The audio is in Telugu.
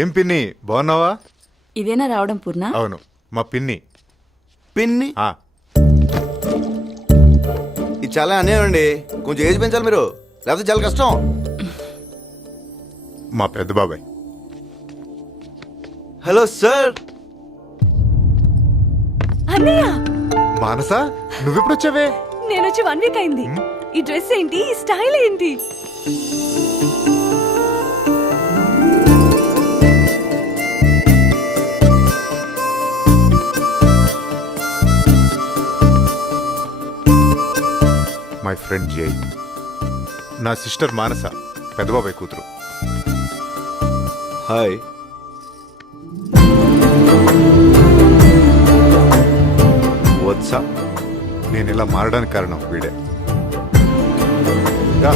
ఏం పిన్ని బాగున్నావా? ఇదేనా రావడం పూర్ణ? అవును, మా పిన్ని. పిన్ని ఆ, ఇది చాలా అన్యాయం అండి. కొంచెం ఏజ్ పెంచాలి మీరు, లేకపోతే చాలా కష్టం. మా పెద్ద బాబాయ్. Hello sir. అన్నయ్య, మానస, నువ్వెప్పుడు వచ్చావే? నేను వచ్చి 1 వీక్ అయింది. ఈ డ్రెస్ ఏంటి, ఈ స్టైల్ ఏంటి? మై ఫ్రెండ్ జై, నా సిస్టర్ మానస, పెద్ద బాబాయ్ కూతురు. హాయ్. వాట్సాప్. నేను ఇలా మారడానికి కారణం వీడే. రా.